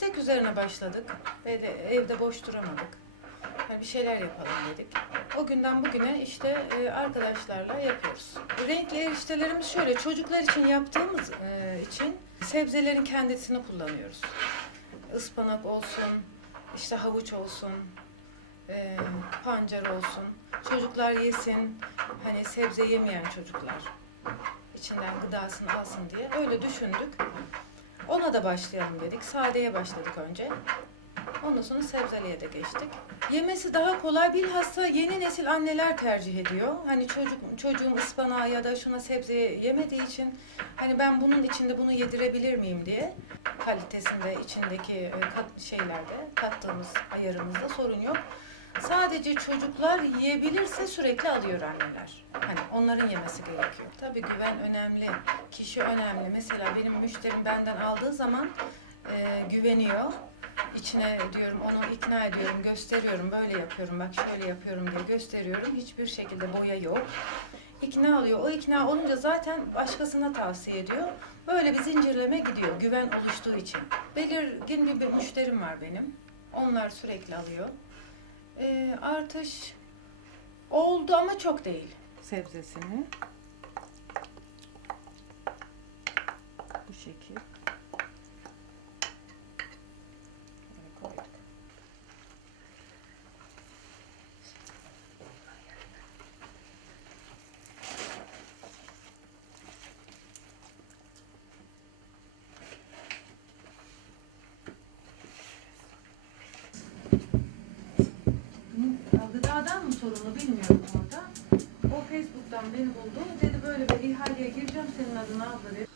İstek üzerine başladık ve de evde boş duramadık. Yani bir şeyler yapalım dedik. O günden bugüne işte e, arkadaşlarla yapıyoruz. Renkli eriştelerimiz şöyle, çocuklar için yaptığımız e, için sebzelerin kendisini kullanıyoruz. Ispanak olsun, işte havuç olsun, e, pancar olsun. Çocuklar yesin, hani sebze yemeyen çocuklar içinden gıdasını alsın diye öyle düşündük. Ona da başlayalım dedik. Sadeye başladık önce. Ondan sonra sebzeliğe de geçtik. Yemesi daha kolay. Bilhassa yeni nesil anneler tercih ediyor. Hani çocuk çocuğum ıspanağı ya da şuna sebzeyi yemediği için hani ben bunun içinde bunu yedirebilir miyim diye kalitesinde içindeki e, kat, şeylerde kattığımız ayarımızda sorun yok. Sadece çocuklar yiyebilirse sürekli alıyor anneler. Hani onların yemesi gerekiyor. Tabii güven önemli, kişi önemli. Mesela benim müşterim benden aldığı zaman e, güveniyor. İçine diyorum onu ikna ediyorum, gösteriyorum, böyle yapıyorum, bak şöyle yapıyorum diye gösteriyorum. Hiçbir şekilde boya yok. İkna oluyor. O ikna olunca zaten başkasına tavsiye ediyor. Böyle bir zincirleme gidiyor güven oluştuğu için. Belirgin bir, bir müşterim var benim. Onlar sürekli alıyor. Ee, artış oldu ama çok değil. Sebzesini. Bu şekil. Sorumlu bilmiyorum orada. O Facebook'tan beni buldu. Dedi böyle bir ihaleye gireceğim senin adına abla dedi.